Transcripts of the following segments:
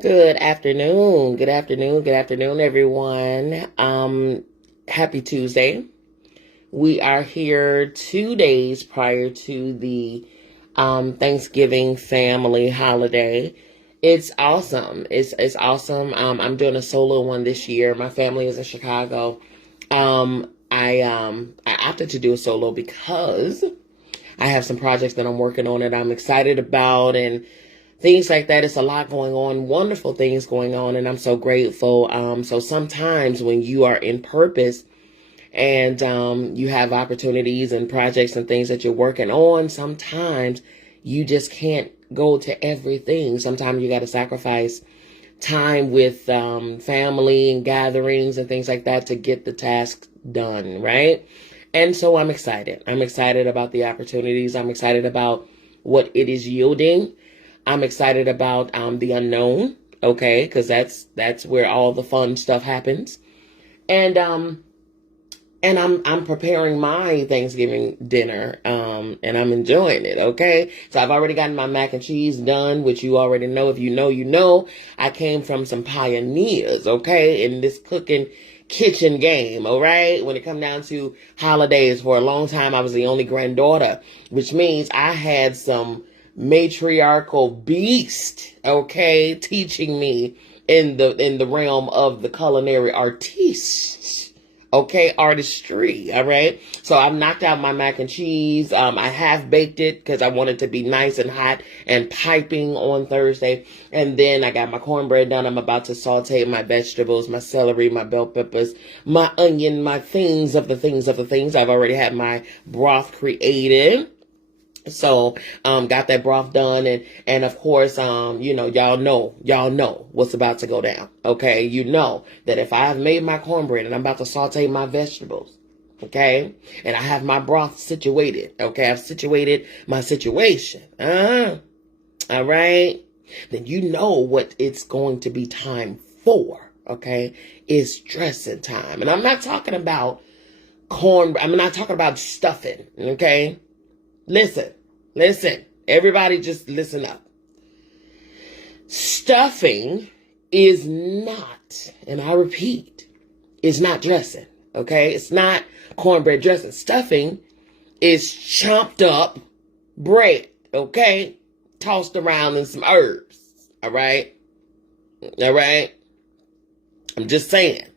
Good afternoon. Good afternoon. Good afternoon, everyone. Happy Tuesday. We are here 2 days prior to the Thanksgiving family holiday. It's awesome. It's awesome. I'm doing a solo one this year. My family is in Chicago. I opted to do a solo because I have some projects that I'm working on that I'm excited about and things like that. It's a lot going on, wonderful things going on, and I'm so grateful. So sometimes when you are in purpose and you have opportunities and projects and things that you're working on, sometimes you just can't go to everything. Sometimes you got to sacrifice time with family and gatherings and things like that to get the task done, right? And so I'm excited. I'm excited about the opportunities. I'm excited about what it is yielding. I'm excited about the unknown, okay, because that's where all the fun stuff happens. And I'm preparing my Thanksgiving dinner, and I'm enjoying it, okay? So I've already gotten my mac and cheese done, which you already know. If you know, you know. I came from some pioneers, okay, in this cooking kitchen game, all right? When it come down to holidays, for a long time, I was the only granddaughter, which means I had some matriarchal beast, okay, teaching me in the realm of the culinary artiste, okay, artistry, all right? So I've knocked out my mac and cheese. I half baked it because I wanted to be nice and hot and piping on Thursday. And then I got my cornbread done. I'm about to saute my vegetables, my celery, my bell peppers, my onion, my things of the things of the things. I've already had my broth created. So, got that broth done, and of course, y'all know what's about to go down. Okay. You know that if I've made my cornbread and I'm about to saute my vegetables, okay, and I have my broth situated, okay, I've situated my situation, all right, then you know what it's going to be time for, okay, it's dressing time. And I'm not talking about I'm not talking about stuffing, okay? Listen, everybody just listen up. Stuffing is not, and I repeat, is not dressing, okay? It's not cornbread dressing. Stuffing is chopped up bread, okay? Tossed around in some herbs, all right? All right? I'm just saying.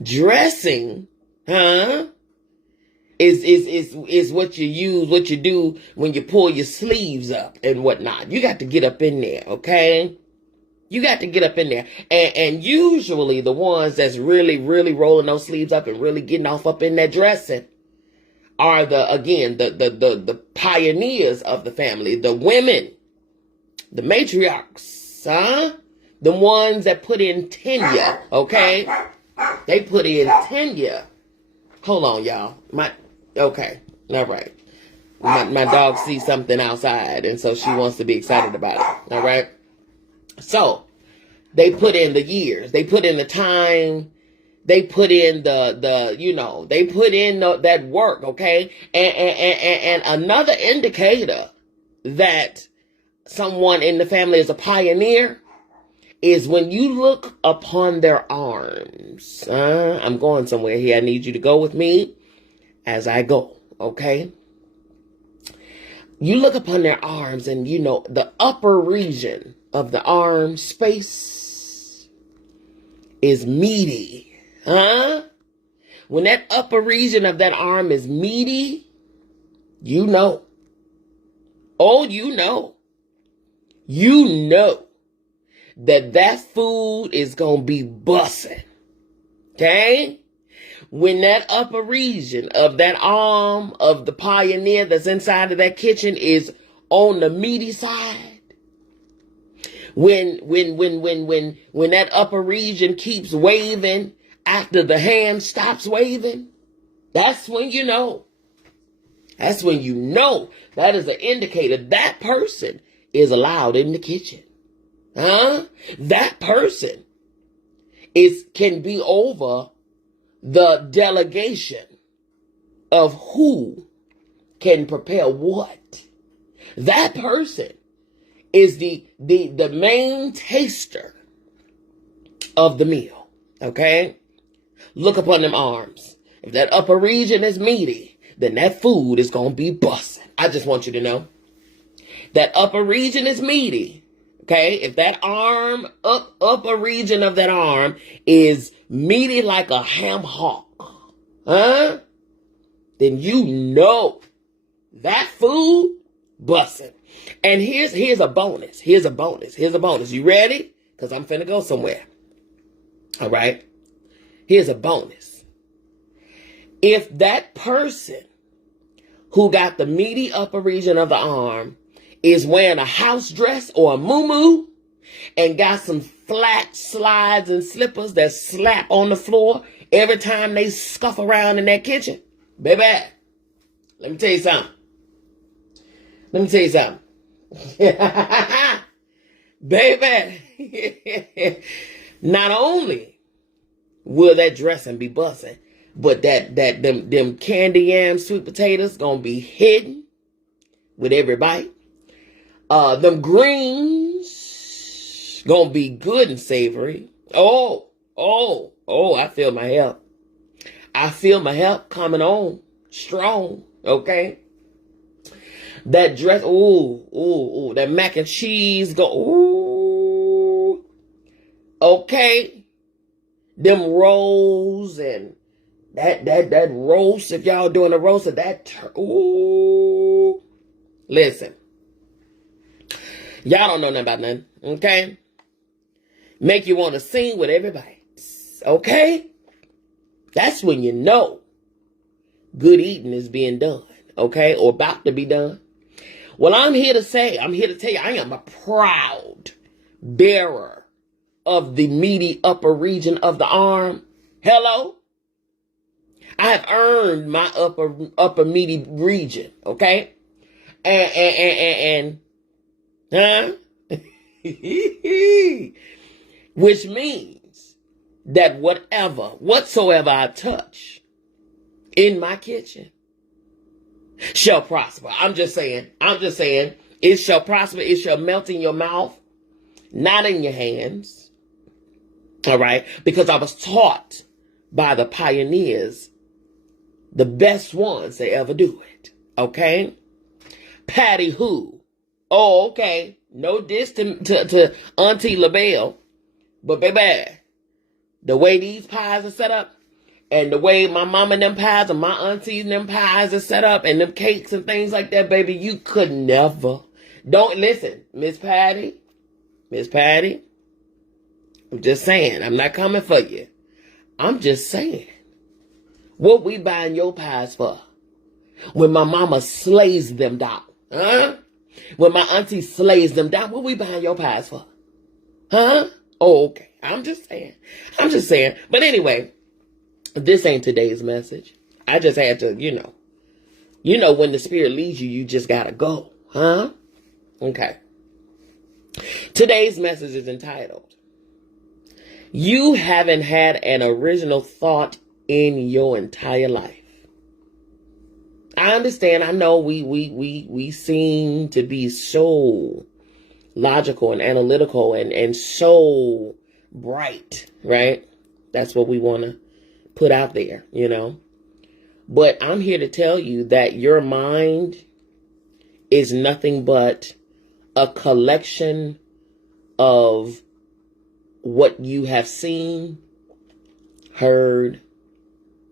Dressing, is what you use, what you do when you pull your sleeves up and whatnot. You got to get up in there, okay? You got to get up in there. And usually the ones that's really, really rolling those sleeves up and really getting off up in that dressing are the pioneers of the family, the women, the matriarchs, the ones that put in tenure, okay? They put in tenure. Hold on, y'all. Okay. All right. My dog sees something outside, and so she wants to be excited about it. All right. So they put in the years. They put in the time. They put in they put in that work. Okay. And another indicator that someone in the family is a pioneer is when you look upon their arms. I'm going somewhere here. I need you to go with me as I go, okay? You look upon their arms and the upper region of the arm space is meaty, When that upper region of that arm is meaty, you know. Oh, you know that food is going to be bussin', okay? When that upper region of that arm of the pioneer that's inside of that kitchen is on the meaty side, when that upper region keeps waving after the hand stops waving, that's when you know. That's when you know. That is an indicator that person is allowed in the kitchen. That person can be over the delegation of who can prepare what. That person is the main taster of the meal. Okay? Look upon them arms. If that upper region is meaty, then that food is going to be busting. I just want you to know. That upper region is meaty. Okay? If that arm, upper region of that arm is meaty like a ham hock, huh? Then you know that food busting. And here's a bonus. Here's a bonus. You ready? Because I'm finna go somewhere. All right? Here's a bonus. If that person who got the meaty upper region of the arm is wearing a house dress or a muumuu and got some flat slides and slippers that slap on the floor every time they scuff around in that kitchen, baby, let me tell you something. Baby, not only will that dressing be busting, but them candy yam sweet potatoes gonna be hidden with every bite. Them greens gonna be good and savory. Oh, I feel my help. I feel my help coming on strong. Okay. That dress, that mac and cheese go, okay. Them rolls and that roast, if y'all doing a roast of that, listen. Y'all don't know nothing about nothing, okay? Make you want to sing with everybody, okay? That's when you know good eating is being done, okay? Or about to be done. Well, I'm here to tell you, I am a proud bearer of the meaty upper region of the arm. Hello? I have earned my upper meaty region, okay? And huh? Which means that whatsoever I touch in my kitchen shall prosper. I'm just saying, it shall prosper. It shall melt in your mouth, not in your hands. All right? Because I was taught by the pioneers, the best ones to ever do it. Okay? Patty who? Oh, okay. No diss to Auntie LaBelle. But baby, the way these pies are set up, and the way my mama and them pies and my aunties and them pies are set up, and them cakes and things like that, baby, you could never. Don't listen, Miss Patty. I'm just saying, I'm not coming for you. I'm just saying, what we buying your pies for? When my mama slays them down, huh? When my auntie slays them down, what we buying your pies for? Huh? Oh, okay. I'm just saying. But anyway, this ain't today's message. I just had to, you know, when the Spirit leads you, you just gotta go. Huh? Okay. Today's message is entitled, You Haven't Had an Original Thought in Your Entire Life. I understand. I know we seem to be so logical and analytical and so bright, right? That's what we want to put out there, you know. But I'm here to tell you that your mind is nothing but a collection of what you have seen, heard,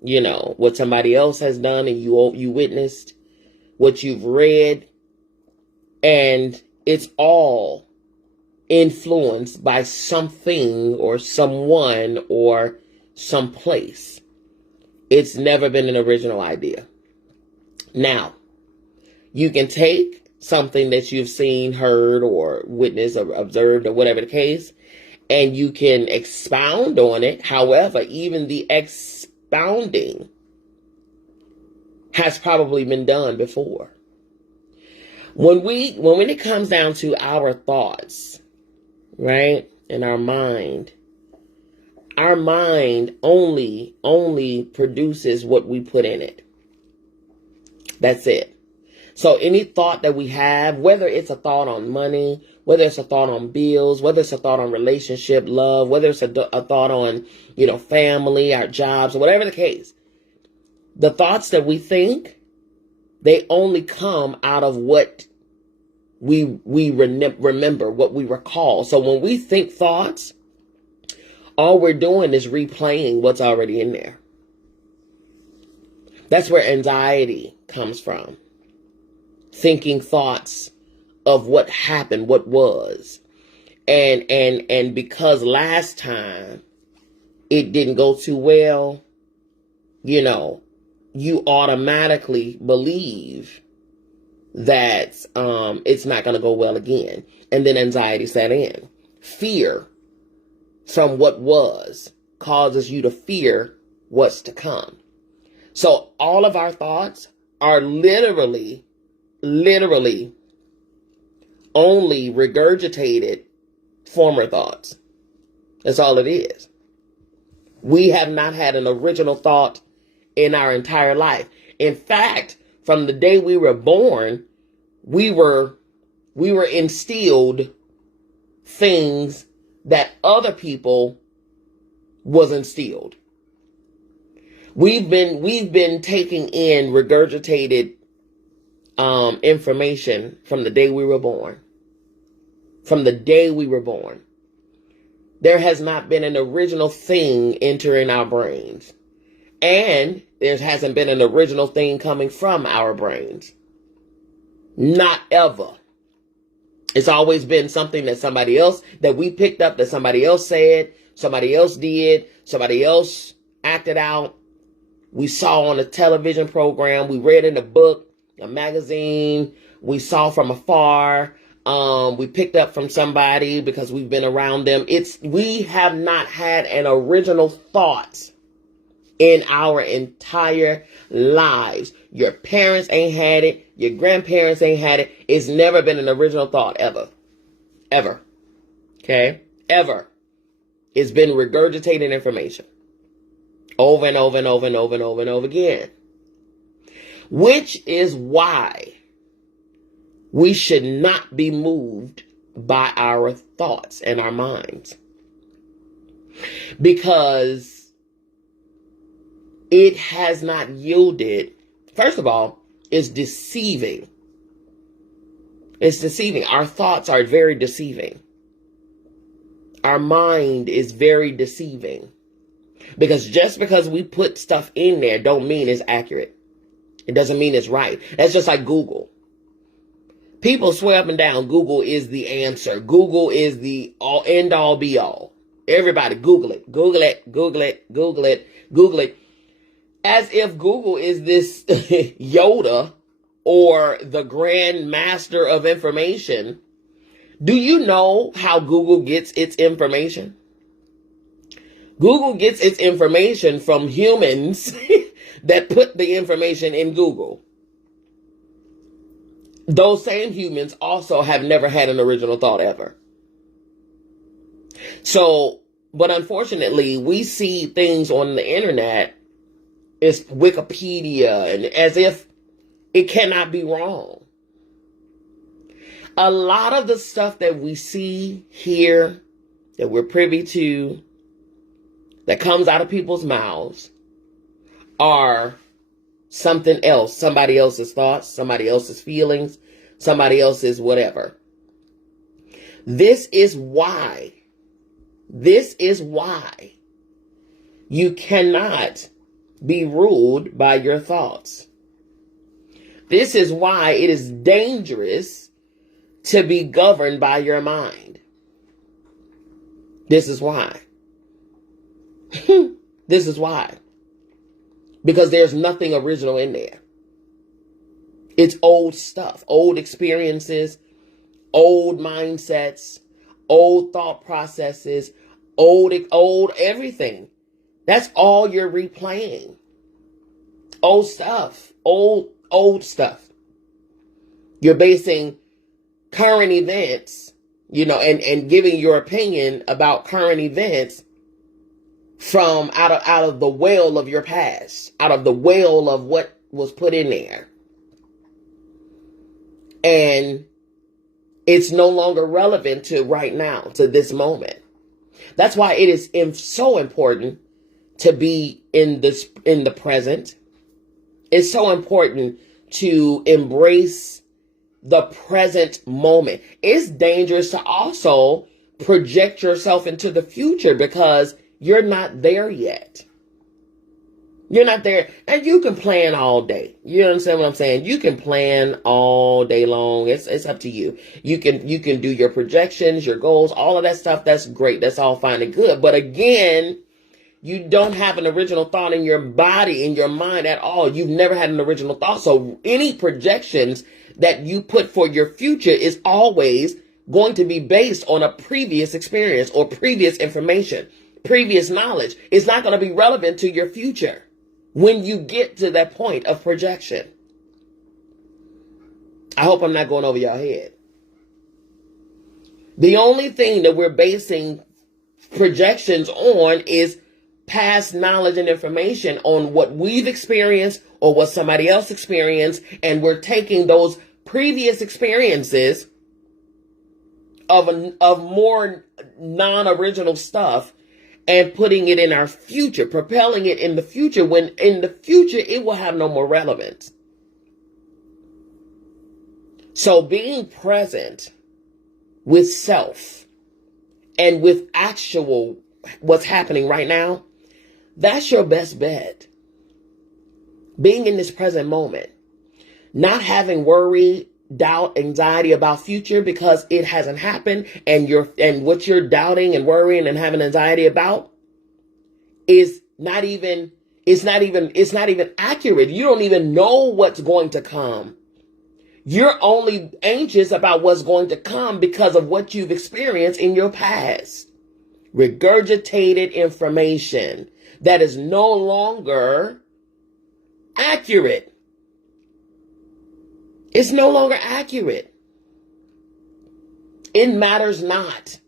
you know, what somebody else has done and you witnessed, what you've read, and it's all influenced by something or someone or someplace. It's never been an original idea. Now, you can take something that you've seen, heard, or witnessed, or observed, or whatever the case, and you can expound on it. However, even the expounding has probably been done before. When it comes down to our thoughts, right, and our mind only produces what we put in it. That's it. So any thought that we have, whether it's a thought on money, whether it's a thought on bills, whether it's a thought on relationship, love, whether it's a thought on, family, our jobs, whatever the case, the thoughts that we think, they only come out of what we remember, what we recall. So when we think thoughts, all we're doing is replaying what's already in there. That's where anxiety comes from. Thinking thoughts of what happened, what was. And because last time it didn't go too well, you automatically believe that it's not going to go well again. And then anxiety set in. Fear from what was causes you to fear what's to come. So all of our thoughts are literally only regurgitated former thoughts. That's all it is. We have not had an original thought in our entire life. In fact, from the day we were born, we were instilled things that other people was instilled. We've been taking in regurgitated information from the day we were born. From the day we were born. There has not been an original thing entering our brains. And there hasn't been an original thing coming from our brains. Not ever. It's always been something that we picked up, that somebody else said, somebody else did, somebody else acted out. We saw on a television program, we read in a book, a magazine, we saw from afar, we picked up from somebody because we've been around them. We have not had an original thought in our entire lives. Your parents ain't had it. Your grandparents ain't had it. It's never been an original thought ever. Ever. Okay? Ever. It's been regurgitated information. Over and over and over and over and over and over again. Which is why we should not be moved by our thoughts and our minds. Because it has not yielded. First of all, it's deceiving. It's deceiving. Our thoughts are very deceiving. Our mind is very deceiving. Because just because we put stuff in there don't mean it's accurate. It doesn't mean it's right. That's just like Google. People swear up and down Google is the answer. Google is the end all be all. Everybody Google it. Google it. Google it. Google it. Google it. As if Google is this Yoda or the grand master of information. Do you know how Google gets its information? Google gets its information from humans that put the information in Google. Those same humans also have never had an original thought ever. So, but unfortunately, we see things on the internet, it's Wikipedia, and as if it cannot be wrong. A lot of the stuff that we see here, that we're privy to, that comes out of people's mouths, are something else, somebody else's thoughts, somebody else's feelings, somebody else's whatever. This is why you cannot be ruled by your thoughts. This is why it is dangerous to be governed by your mind. This is why. This is why. Because there's nothing original in there. It's old stuff, old experiences, old mindsets, old thought processes, old everything. That's all you're replaying. Old stuff, old stuff. You're basing current events, and giving your opinion about current events from out of the well of your past, out of the well of what was put in there. And it's no longer relevant to right now, to this moment. That's why it is so important to be in the present. It's so important to embrace the present moment. It's dangerous to also project yourself into the future because you're not there yet. You're not there. And you can plan all day. You understand what I'm saying? You can plan all day long. It's up to you. You can do your projections, your goals, all of that stuff. That's great. That's all fine and good. But again, you don't have an original thought in your body, in your mind at all. You've never had an original thought. So any projections that you put for your future is always going to be based on a previous experience or previous information, previous knowledge. It's not going to be relevant to your future when you get to that point of projection. I hope I'm not going over your head. The only thing that we're basing projections on is past knowledge and information on what we've experienced or what somebody else experienced, and we're taking those previous experiences of more non-original stuff and putting it in our future, propelling it in the future, when in the future it will have no more relevance. So being present with self and with actual what's happening right now, that's your best bet. Being in this present moment, not having worry, doubt, anxiety about future because it hasn't happened, and what you're doubting and worrying and having anxiety about is not even accurate. You don't even know what's going to come. You're only anxious about what's going to come because of what you've experienced in your past. Regurgitated information that is no longer accurate. It's no longer accurate. It matters not.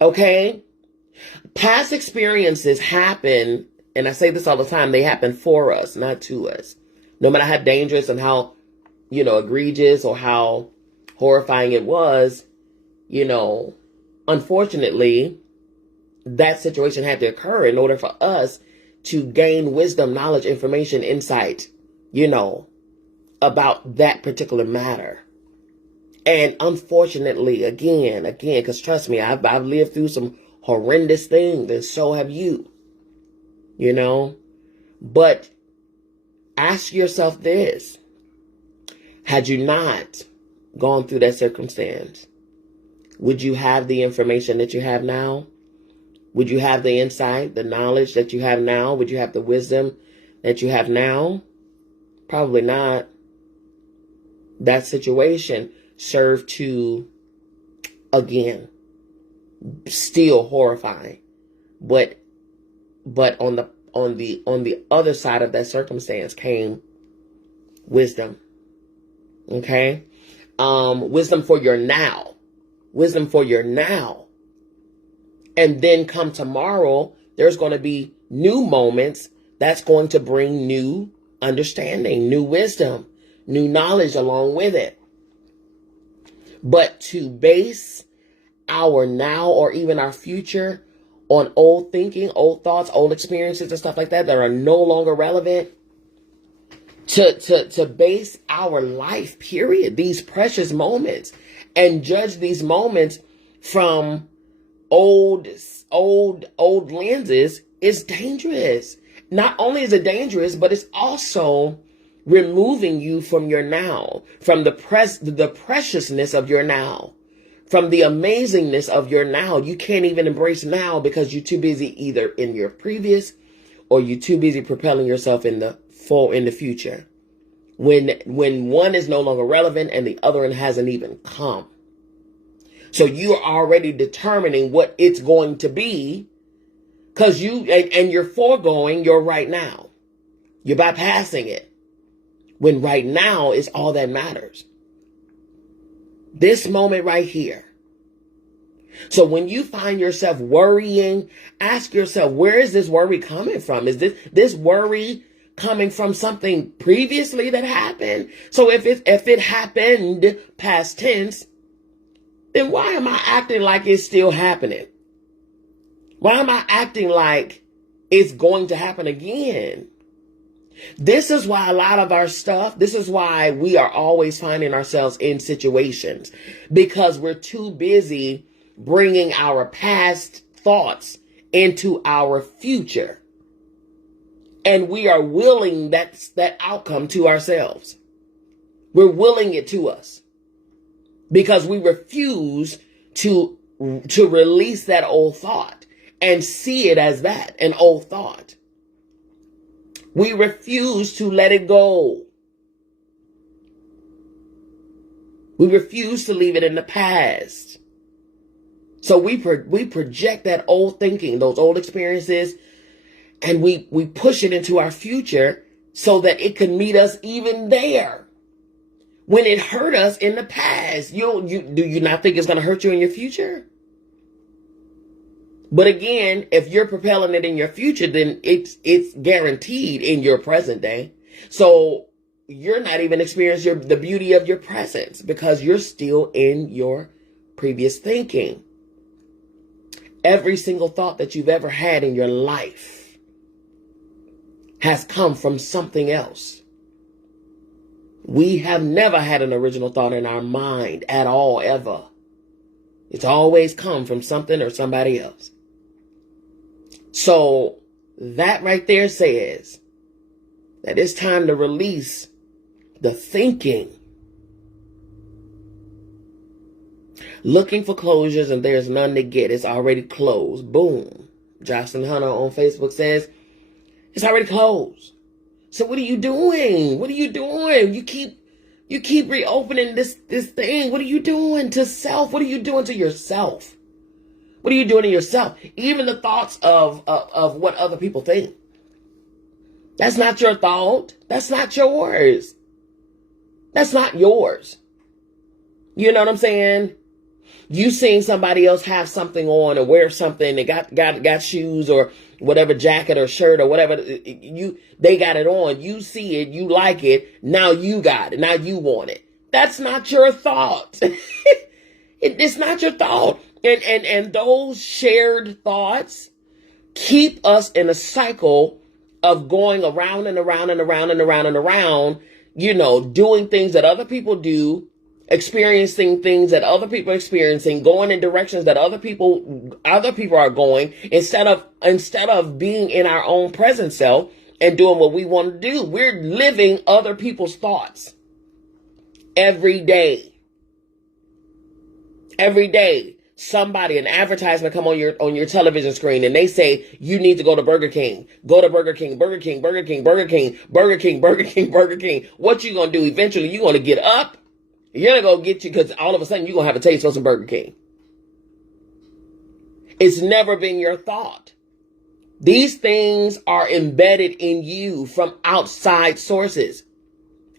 Okay? Past experiences happen, and I say this all the time, they happen for us, not to us. No matter how dangerous and how, egregious or how horrifying it was, unfortunately, that situation had to occur in order for us to gain wisdom, knowledge, information, insight, about that particular matter. And unfortunately, again, because trust me, I've lived through some horrendous things, and so have you, But ask yourself this: had you not gone through that circumstance, would you have the information that you have now? Would you have the insight, the knowledge that you have now? Would you have the wisdom that you have now? Probably not. That situation served to, again, still horrifying. But on the other side of that circumstance came wisdom. Okay? Wisdom for your now. Wisdom for your now. And then come tomorrow, there's going to be new moments that's going to bring new understanding, new wisdom, new knowledge along with it. But to base our now or even our future on old thinking, old thoughts, old experiences and stuff like that are no longer relevant, to base our life, period, these precious moments, and judge these moments from old lenses is dangerous. Not only is it dangerous, but it's also removing you from your now, from the preciousness of your now, from the amazingness of your now. You can't even embrace now because you're too busy either in your previous, or you're too busy propelling yourself in the future. When one is no longer relevant and the other one hasn't even come. So you are already determining what it's going to be, because you're foregoing your right now. You're bypassing it. When right now is all that matters. This moment right here. So when you find yourself worrying, ask yourself, where is this worry coming from? Is this worry coming from something previously that happened? So if it happened past tense, then why am I acting like it's still happening? Why am I acting like it's going to happen again? This is why a lot of our stuff, this is why we are always finding ourselves in situations, because we're too busy bringing our past thoughts into our future. And we are willing that outcome to ourselves. We're willing it to us because we refuse to release that old thought and see it as that, an old thought. We refuse to let it go. We refuse to leave it in the past. So we project that old thinking, those old experiences, and we push it into our future so that it can meet us even there. When it hurt us in the past, do you not think it's going to hurt you in your future? But again, if you're propelling it in your future, then it's guaranteed in your present day. So you're not even experiencing the beauty of your presence because you're still in your previous thinking. Every single thought that you've ever had in your life has come from something else. We have never had an original thought in our mind at all, ever. It's always come from something or somebody else. So that right there says that it's time to release the thinking. Looking for closures and there's none to get. It's already closed. Boom. Jocelyn Hunter on Facebook says it's already closed. So what are you doing? What are you doing? You keep reopening this thing. What are you doing to self? What are you doing to yourself? What are you doing to yourself? Even the thoughts of what other people think. That's not your thought. That's not yours. That's not yours. You know what I'm saying? You seeing somebody else have something on or wear something, they got shoes or whatever, jacket or shirt or whatever, they got it on. You see it, you like it, now you got it, now you want it. That's not your thought. It's not your thought. And those shared thoughts keep us in a cycle of going around and around and around and around and around, doing things that other people do, experiencing things that other people are experiencing, going in directions that other people are going, instead of being in our own present self and doing what we want to do. We're living other people's thoughts every day. Every day, an advertisement come on your television screen and they say you need to go to Burger King. Go to Burger King, Burger King, Burger King, Burger King, Burger King, Burger King, Burger King. What you gonna do? Eventually, you gonna get up. You're gonna go get you because all of a sudden you're gonna have a taste for some Burger King. It's never been your thought. These things are embedded in you from outside sources,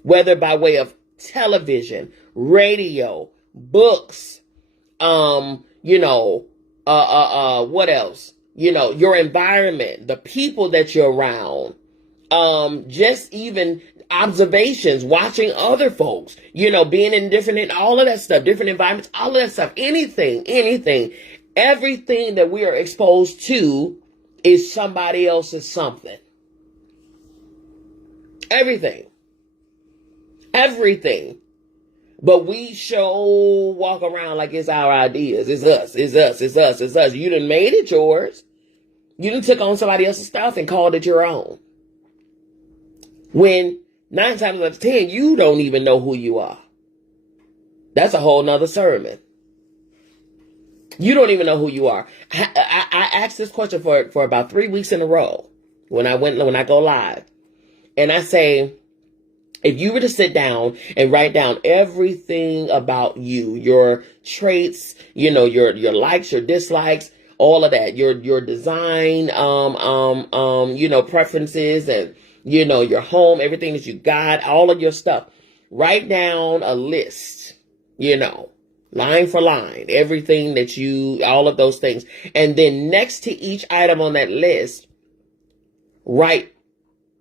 whether by way of television, radio, books, what else? Your environment, the people that you're around, just even observations, watching other folks, being in all of that stuff, different environments, all of that stuff, anything, everything that we are exposed to is somebody else's something. Everything. But we walk around like it's our ideas. It's us. You done made it yours. You done took on somebody else's stuff and called it your own. When 9 times out of 10, you don't even know who you are. That's a whole nother sermon. You don't even know who you are. I asked this question for about 3 weeks in a row when I go live. And I say, if you were to sit down and write down everything about you, your traits, your likes, your dislikes, all of that, your design, preferences and, your home, everything that you got, all of your stuff, write down a list, line for line, everything that all of those things. And then next to each item on that list, write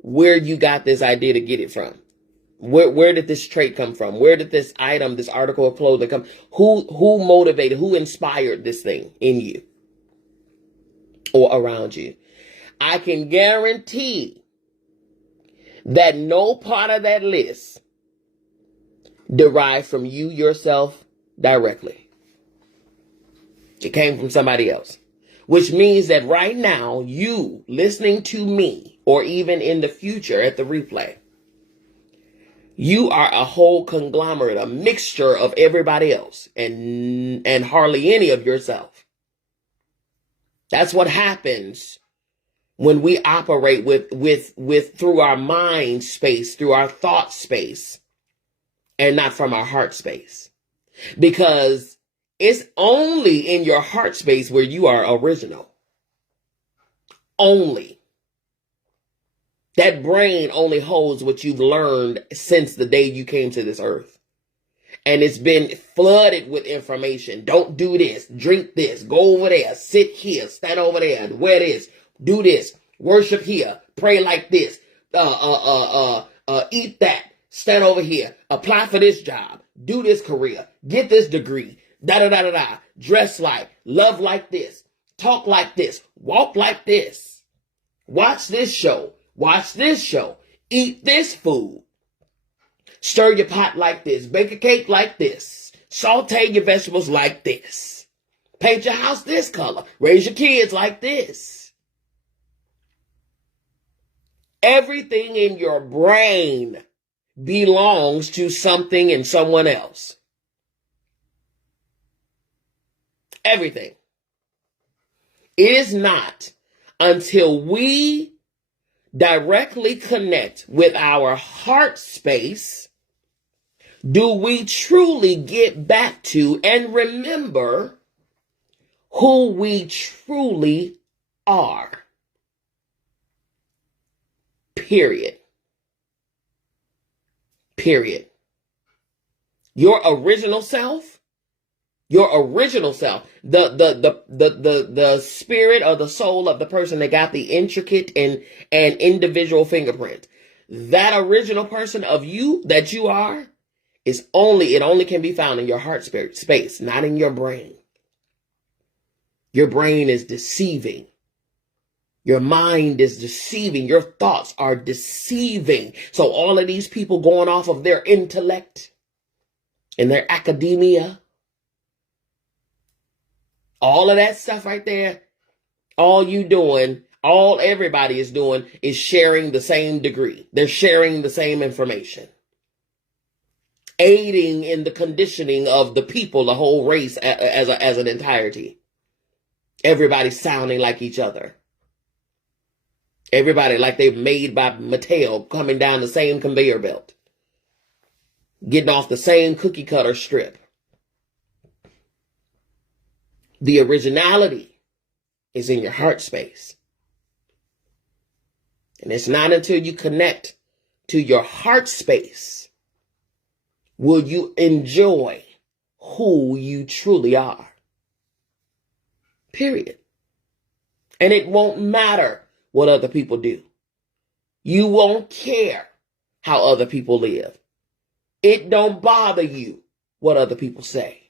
where you got this idea to get it from. Where did this trait come from? Where did this item, this article of clothing come? Who motivated, who inspired this thing in you or around you? I can guarantee that no part of that list derived from you yourself directly. It came from somebody else. Which means that right now, you listening to me, or even in the future at the replay, you are a whole conglomerate, a mixture of everybody else and hardly any of yourself. That's what happens when we operate with through our mind space, through our thought space, and not from our heart space. Because it's only in your heart space where you are original. Only. That brain only holds what you've learned since the day you came to this earth. And it's been flooded with information. Don't do this, drink this, go over there, sit here, stand over there, wear this, do this, worship here, pray like this, eat that, stand over here, apply for this job, do this career, get this degree, da-da-da-da-da, dress like, love like this, talk like this, walk like this, watch this show, eat this food, stir your pot like this, bake a cake like this, saute your vegetables like this, paint your house this color, raise your kids like this. Everything in your brain belongs to something and someone else. Everything. It is not until we directly connect with our heart space do we truly get back to and remember who we truly are. Period. Your original self, the spirit or the soul of the person that got the intricate and individual fingerprint, that original person of you that you are it only can be found in your heart space, not in your brain. Your brain is deceiving. Your mind is deceiving. Your thoughts are deceiving. So all of these people going off of their intellect and their academia, all of that stuff right there, all everybody is doing is sharing the same degree. They're sharing the same information, aiding in the conditioning of the people, the whole race as an entirety. Everybody sounding like each other. Everybody like they're made by Mattel, coming down the same conveyor belt, getting off the same cookie cutter strip. The originality is in your heart space. And it's not until you connect to your heart space will you enjoy who you truly are. Period. And it won't matter what other people do. You won't care how other people live. It don't bother you what other people say.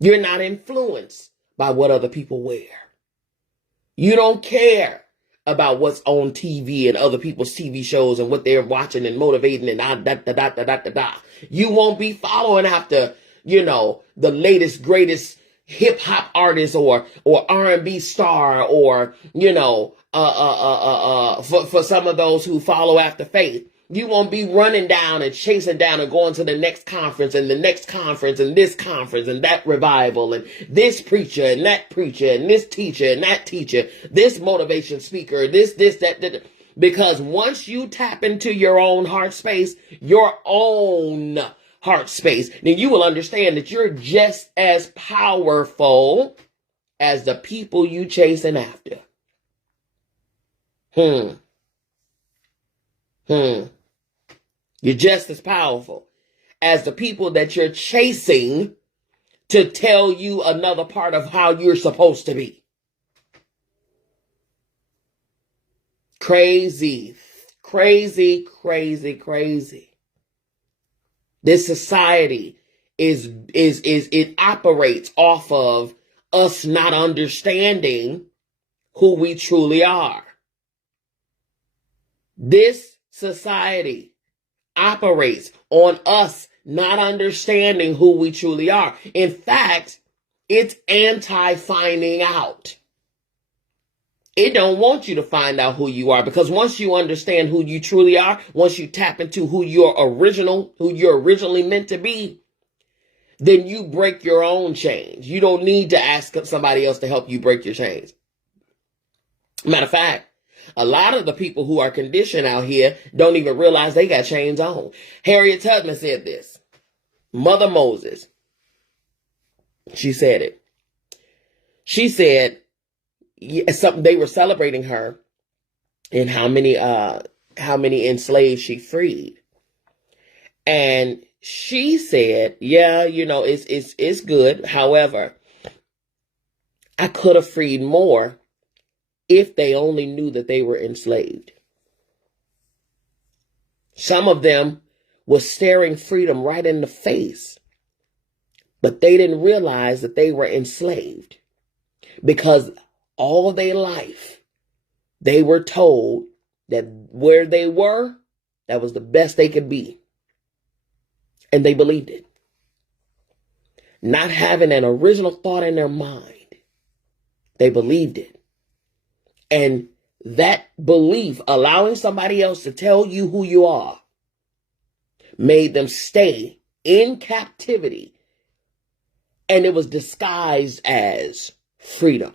You're not influenced by what other people wear. You don't care about what's on TV and other people's TV shows and what they're watching and motivating and You won't be following after, the latest, greatest hip hop artist or R&B star or, for some of those who follow after faith. You won't be running down and chasing down and going to the next conference and the next conference and this conference and that revival and this preacher and that preacher and this teacher and that teacher, this motivation speaker, that. Because once you tap into your own heart space, then you will understand that you're just as powerful as the people you chasing after. You're just as powerful as the people that you're chasing to tell you another part of how you're supposed to be. Crazy, crazy, crazy, crazy. This society it operates off of us not understanding who we truly are. This society operates on us not understanding who we truly are. In fact, it's anti-finding out. It don't want you to find out who you are, because once you understand who you truly are, once you tap into who you're originally meant to be, then you break your own chains. You don't need to ask somebody else to help you break your chains. Matter of fact, a lot of the people who are conditioned out here don't even realize they got chains on. Harriet Tubman said this. Mother Moses. She said it. She said they were celebrating her and how many enslaved she freed. And she said, yeah, it's good. However, I could have freed more if they only knew that they were enslaved. Some of them were staring freedom right in the face, but they didn't realize that they were enslaved, because all of their life they were told that where they were, that was the best they could be. And they believed it. Not having an original thought in their mind, they believed it. And that belief, allowing somebody else to tell you who you are, made them stay in captivity. And it was disguised as freedom.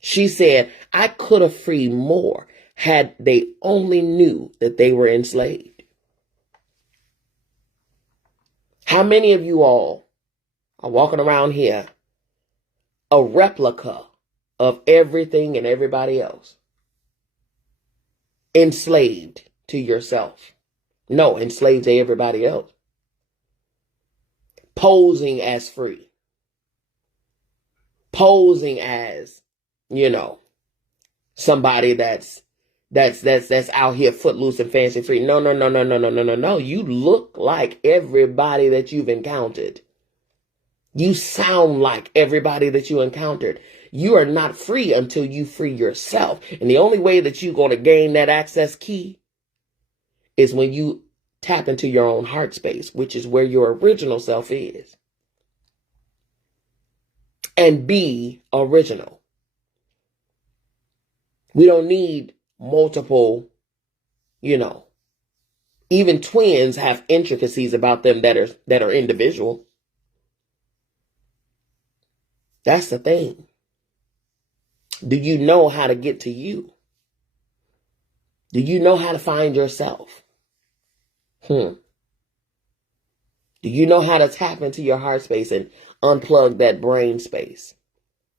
She said, I could have freed more had they only knew that they were enslaved. How many of you all are walking around here a replica of everything and everybody else? Enslaved to yourself. No, enslaved to everybody else. Posing as free. Posing as, somebody that's out here footloose and fancy free. No. You look like everybody that you've encountered. You sound like everybody that you encountered. You are not free until you free yourself. And the only way that you're going to gain that access key is when you tap into your own heart space, which is where your original self is. And be original. We don't need multiple, even twins have intricacies about them that are individual. That's the thing. Do you know how to get to you? Do you know how to find yourself? Do you know how to tap into your heart space and unplug that brain space,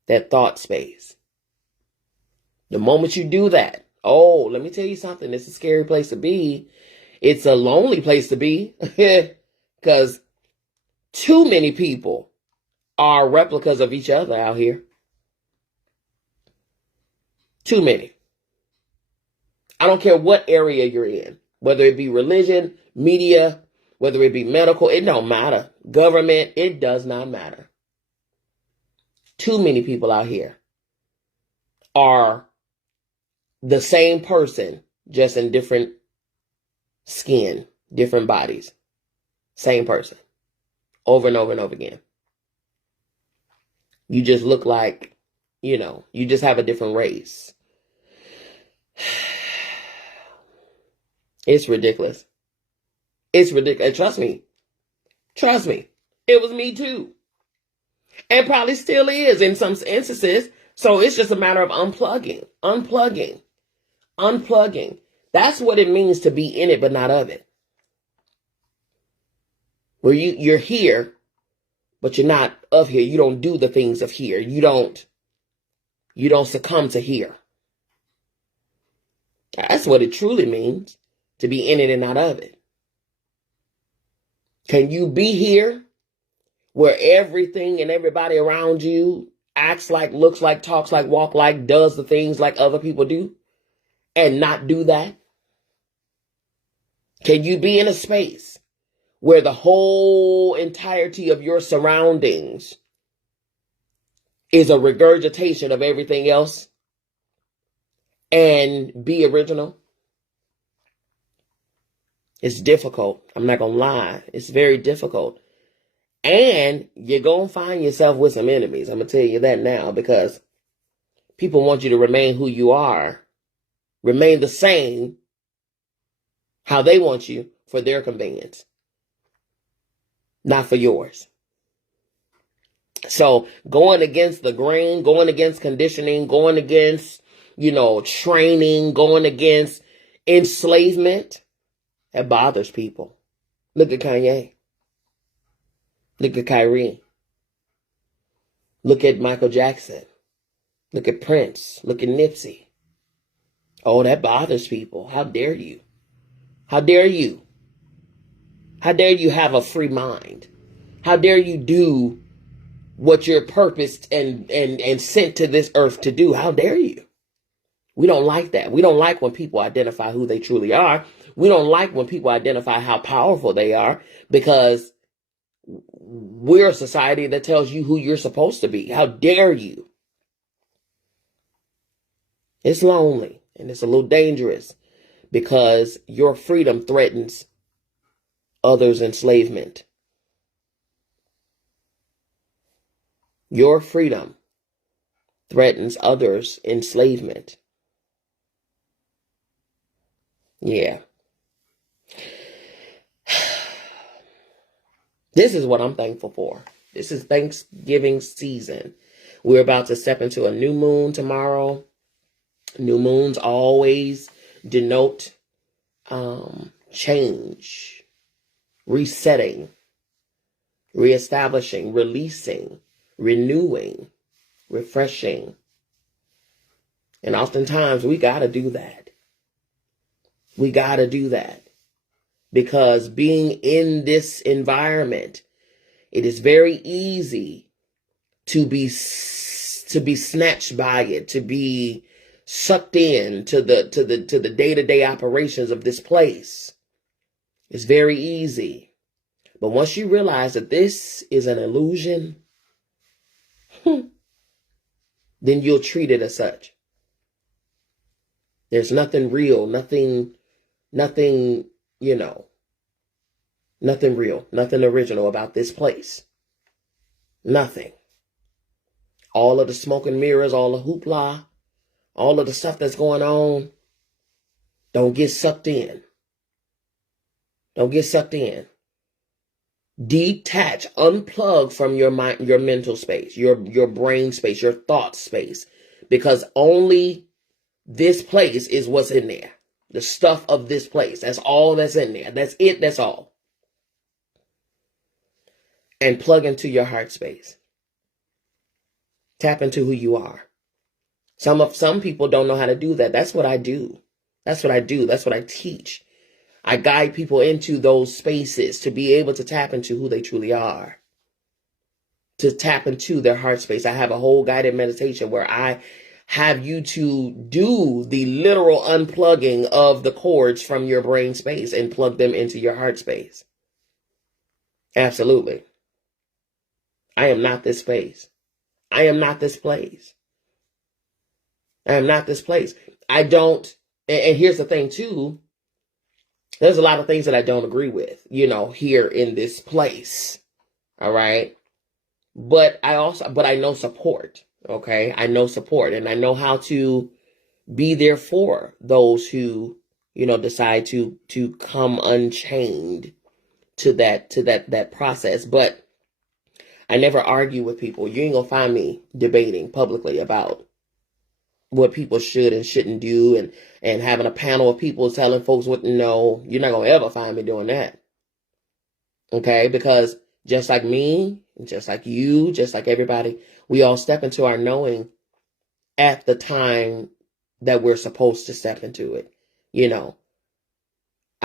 that thought space? The moment you do that, let me tell you something. It's a scary place to be. It's a lonely place to be because too many people are replicas of each other out here. Too many. I don't care what area you're in, whether it be religion, media, whether it be medical, it don't matter. Government, it does not matter. Too many people out here are the same person, just in different skin, different bodies. Same person. Over and over and over again. You just look like, you just have a different race. It's ridiculous. It's ridiculous. Trust me. It was me too. And probably still is in some instances. So it's just a matter of unplugging. That's what it means to be in it, but not of it. Where you're here, but you're not of here. You don't do the things of here. You don't succumb to here. That's what it truly means, to be in it and not of it. Can you be here where everything and everybody around you acts like, looks like, talks like, walk like, does the things like other people do and not do that? Can you be in a space where the whole entirety of your surroundings is a regurgitation of everything else and be original? It's difficult. I'm not going to lie. It's very difficult. And you're going to find yourself with some enemies. I'm going to tell you that now, because people want you to remain who you are, remain the same, how they want you for their convenience, not for yours. So going against the grain, going against conditioning, going against, training, going against enslavement, that bothers people. Look at Kanye. Look at Kyrie. Look at Michael Jackson. Look at Prince. Look at Nipsey. Oh, that bothers people. How dare you? How dare you? How dare you have a free mind? How dare you do what you're purposed and sent to this earth to do? How dare you? We don't like that. We don't like when people identify who they truly are. We don't like when people identify how powerful they are, because we're a society that tells you who you're supposed to be. How dare you? It's lonely and it's a little dangerous, because your freedom threatens others' enslavement. Your freedom threatens others' enslavement. Yeah. This is what I'm thankful for. This is Thanksgiving season. We're about to step into a new moon tomorrow. New moons always denote change, resetting, reestablishing, releasing, renewing, refreshing. And oftentimes we got to do that. We got to do that. Because being in this environment, it is very easy to be snatched by it, to be sucked in to the day-to-day operations of this place. It's very easy. But once you realize that this is an illusion, then you'll treat it as such. There's nothing real, nothing real, nothing original about this place. Nothing. All of the smoke and mirrors, all the hoopla, all of the stuff that's going on, don't get sucked in. Don't get sucked in. Detach, unplug from your mind, your mental space, your brain space, your thought space, because only this place is what's in there. The stuff of this place. That's all that's in there. That's it. That's all. And plug into your heart space. Tap into who you are. Some people don't know how to do that. That's what I do. That's what I do. That's what I teach. I guide people into those spaces to be able to tap into who they truly are. To tap into their heart space. I have a whole guided meditation where I have you to do the literal unplugging of the cords from your brain space and plug them into your heart space. Absolutely. I am not this space. I am not this place. I am not this place. I don't, and here's the thing too, there's a lot of things that I don't agree with, here in this place. All right. But I know support. Okay. I know support, and I know how to be there for those who, decide to come unchained to that process. But I never argue with people. You ain't gonna find me debating publicly about what people should and shouldn't do, and having a panel of people telling folks what to know. You're not gonna ever find me doing that. Okay? Because just like me, just like you, just like everybody, we all step into our knowing at the time that we're supposed to step into it. I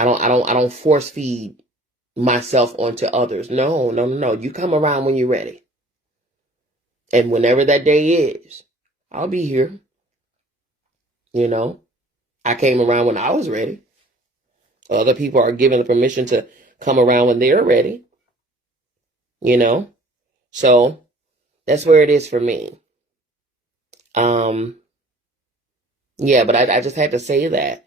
don't force feed myself onto others. No. You come around when you're ready. And whenever that day is, I'll be here. You know, I came around when I was ready. Other people are given the permission to come around when they're ready. You know, so that's where it is for me. Yeah, but I just had to say that.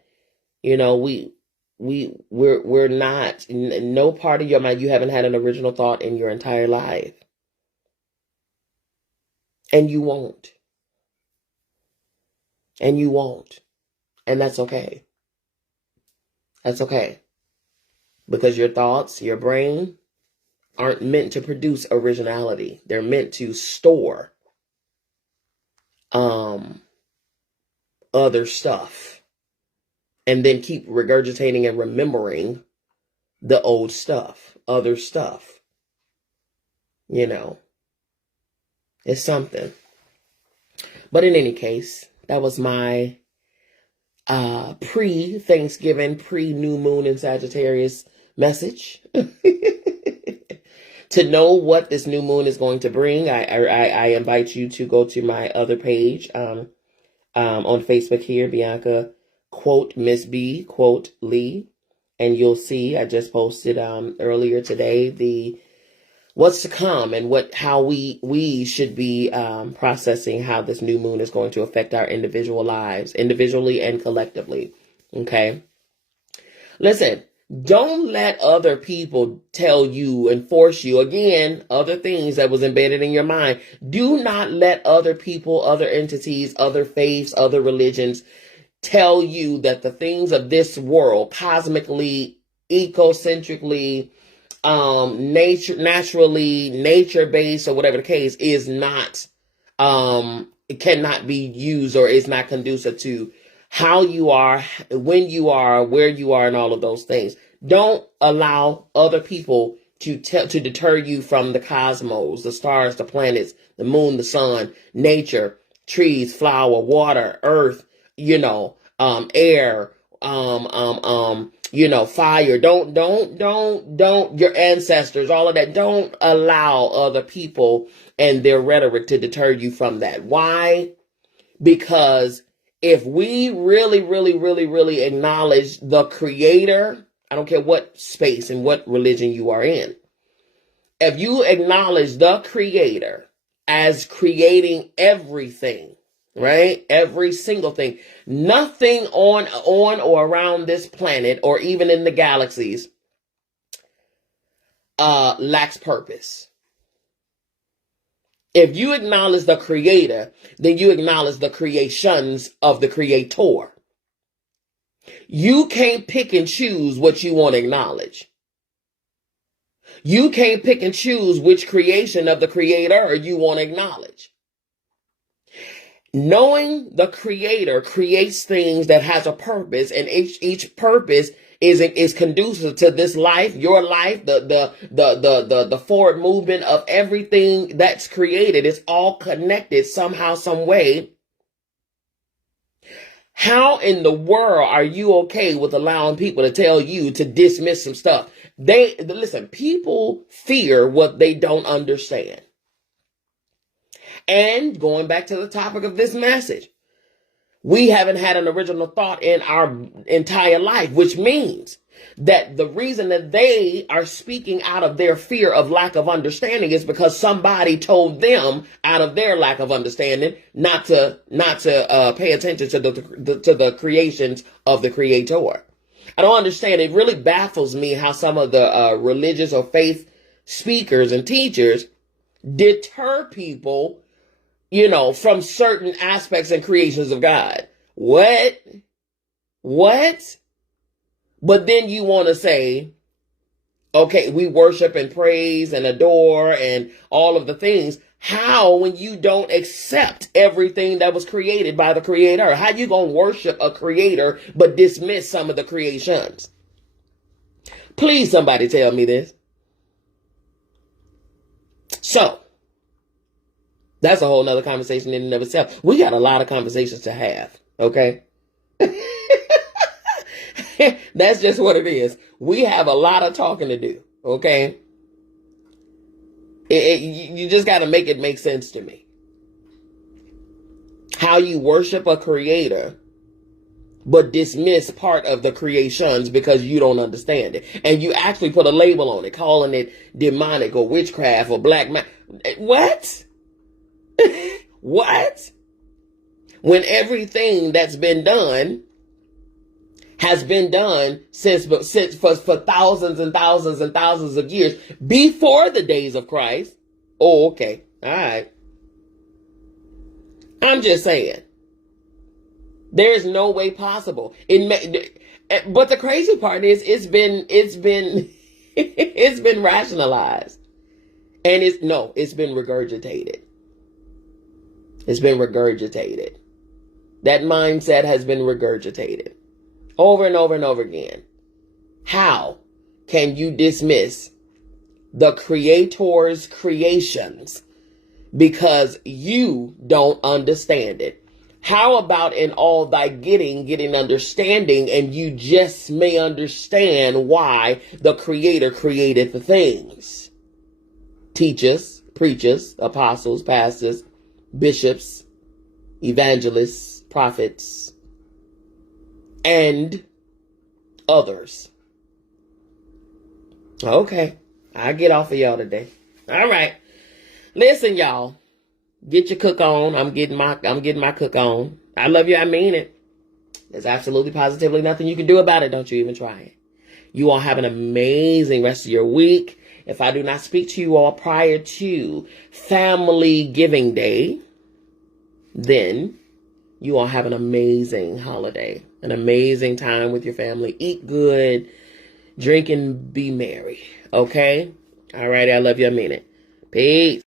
You know, we're not, no part of your mind, you haven't had an original thought in your entire life. And you won't. And you won't. And that's okay. That's okay. Because your thoughts, your brain, aren't meant to produce originality. They're meant to store other stuff. And then keep regurgitating and remembering the old stuff, other stuff. You know, it's something. But in any case, that was my pre-Thanksgiving, pre-new moon in Sagittarius message. To know what this new moon is going to bring, I invite you to go to my other page on Facebook here, Bianca Mz Bee Lee, and you'll see I just posted earlier today the what's to come and how we should be processing how this new moon is going to affect our individual lives, individually and collectively. Okay, listen. Don't let other people tell you and force you, again, other things that was embedded in your mind. Do not let other people, other entities, other faiths, other religions tell you that the things of this world, cosmically, ecocentrically, naturally, nature-based, or whatever the case, is not, it cannot be used or is not conducive to how you are, when you are, where you are, and all of those things. Don't allow other people to deter you from the cosmos, the stars, the planets, the moon, the sun, nature, trees, flower, water, earth, air, fire. Don't, your ancestors, all of that. Don't allow other people and their rhetoric to deter you from that. Why? Because if we really, really, really, really acknowledge the creator, I don't care what space and what religion you are in. If you acknowledge the creator as creating everything, right? Every single thing, nothing on or around this planet or even in the galaxies lacks purpose. If you acknowledge the creator, then you acknowledge the creations of the creator. You can't pick and choose what you want to acknowledge. You can't pick and choose which creation of the creator you want to acknowledge. Knowing the creator creates things that has a purpose, and each purpose is conducive to this life, your life, the forward movement of everything that's created. It's all connected somehow, some way. How in the world are you okay with allowing people to tell you to dismiss some stuff? Listen, people fear what they don't understand. And going back to the topic of this message, we haven't had an original thought in our entire life, which means that the reason that they are speaking out of their fear of lack of understanding is because somebody told them out of their lack of understanding not to pay attention to the creations of the creator. I don't understand. It really baffles me how some of the religious or faith speakers and teachers deter people, from certain aspects and creations of God. What? But then you want to say, okay, we worship and praise and adore and all of the things. How, when you don't accept everything that was created by the creator? How you going to worship a creator but dismiss some of the creations? Please, somebody tell me this. So, that's a whole nother conversation in and of itself. We got a lot of conversations to have, okay? That's just what it is. We have a lot of talking to do, okay? You just got to make it make sense to me. How you worship a creator, but dismiss part of the creations because you don't understand it. And you actually put a label on it, calling it demonic or witchcraft or black magic. What? What? When everything that's been done has been done for thousands and thousands and thousands of years before the days of Christ. Oh, okay. All right. I'm just saying. There is no way possible. But the crazy part is it's been it's been rationalized. And it's been regurgitated. It's been regurgitated. That mindset has been regurgitated over and over and over again. How can you dismiss the creator's creations because you don't understand it? How about in all thy getting understanding, and you just may understand why the creator created the things? Teachers, preachers, apostles, pastors, bishops, evangelists, prophets, and others. Okay, I'll get off of y'all today. All right. Listen, y'all. Get your cook on. I'm getting my cook on. I love you. I mean it. There's absolutely positively nothing you can do about it. Don't you even try it. You all have an amazing rest of your week. If I do not speak to you all prior to Family Giving Day, then you all have an amazing holiday, an amazing time with your family. Eat good, drink and be merry. Okay? All right. I love you. I mean it. Peace.